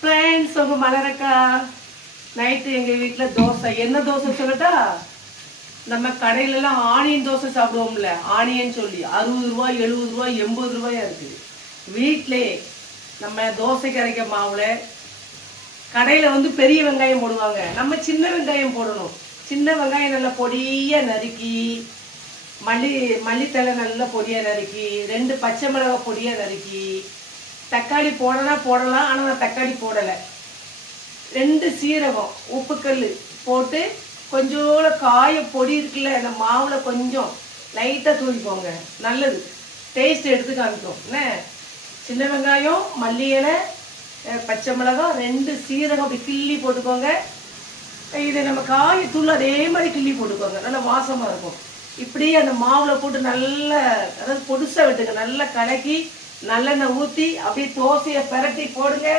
Friends, உங்க மலரக்கா night எங்கள் வீட்டில் தோசை. என்ன தோசை சொல்லட்டா? நம்ம கடையிலலாம் ஆனியன் தோசை சாப்பிடுவோம்ல, ஆனியன் சொல்லி 60 ரூபா 70 ரூபா 80 ரூபாயா இருக்குது. வீட்டிலே நம்ம தோசைக்கு அரைக்க மாவுல கடையில் வந்து பெரிய வெங்காயம் போடுவாங்க, நம்ம சின்ன வெங்காயம் போடணும். சின்ன வெங்காயம் நல்லா பொடியாக நறுக்கி, மல்லித்தலை நல்லா பொடியாக நறுக்கி, 2 பச்சை மிளகாய் பொடியாக நறுக்கி, தக்காளி போடலாம், ஆனால் நான் தக்காளி போடலை. 2 சீரகம், உப்புக்கல் போட்டு கொஞ்சோட காய பொடி இருக்குல்ல, அந்த மாவில் கொஞ்சம் லைட்டாக தூவிக்கோங்க. நல்லது, டேஸ்ட் எடுத்து காமிக்கும். என்ன, சின்ன வெங்காயம், மல்லி இலை, பச்சை மிளகாய், 2 சீரகம் அப்படி கிள்ளி போட்டுக்கோங்க. இதை நம்ம காய தூள் அதே மாதிரி கிள்ளி போட்டுக்கோங்க, நல்லா வாசமாக இருக்கும். இப்படி அந்த மாவில் போட்டு நல்லா, அதாவது பொடுசாக விட்டுங்க, நல்லா கலக்கி நல்லெண்ணெய் ஊற்றி அப்படியே தோசையை பிரட்டி போடுங்க.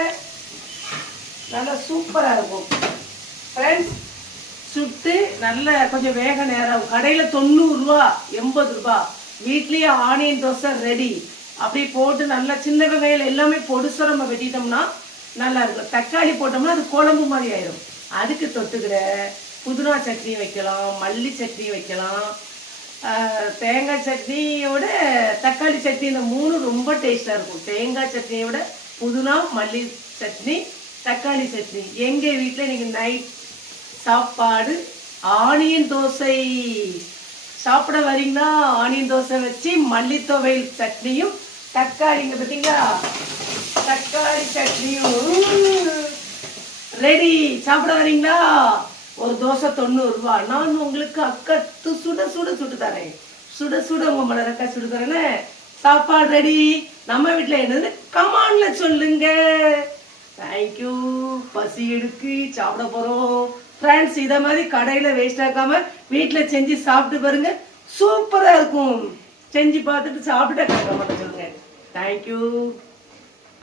நல்லா சூப்பராக இருக்கும் ஃப்ரெண்ட்ஸ். சுட்டு நல்லா கொஞ்சம் வேக நேரம். கடையில் 90 ரூபா 80 ரூபா, வீட்லேயே ஆனியன் தோசை ரெடி. அப்படி போட்டு நல்லா சின்ன வெங்காயம் எல்லாமே பொடுசாக நம்ம வெட்டிட்டோம்னா நல்லா இருக்கும். தக்காளி போட்டோம்னா அது குழம்பு மாதிரி ஆயிடும். அதுக்கு தொட்டுக்கிற புதினா சட்னி வைக்கலாம், மல்லி சட்னி வைக்கலாம், தேங்காய் சட்னியோட தக்காளி சட்னி, இந்த 3 ரொம்ப டேஸ்டாக இருக்கும். தேங்காய் சட்னியோட புதினா மல்லி சட்னி, தக்காளி சட்னி. எங்கள் வீட்டில் இன்னைக்கு நைட் சாப்பாடு ஆனியன் தோசை. சாப்பிட வரீங்களா? ஆனியன் தோசை வச்சு மல்லித்தொவையல் சட்னியும் தக்காளிங்க பார்த்தீங்களா, தக்காளி சட்னியும் ரெடி. சாப்பிட வரீங்களா? ஒரு தோசை 90 ரூபா. நான் உங்களுக்கு அக்கத்து சுட சுட சுட்டு தரேன். சுட சுட உங்க மலரக்கா சுடு தரேன்னு. சாப்பாடு ரெடி. நம்ம வீட்டில் என்னது கமான்ல சொல்லுங்க. தேங்க்யூ. பசி எடுக்கு, சாப்பிட போறோம் ஃப்ரெண்ட்ஸ். இதை மாதிரி கடையில் வேஸ்ட் ஆக்காம வீட்டில் செஞ்சு சாப்பிட்டு பாருங்க, சூப்பராக இருக்கும். செஞ்சு பார்த்துட்டு சாப்பிட்டுட்டே கேட்க மாட்டேன் சொல்லுங்க. தேங்க்யூ.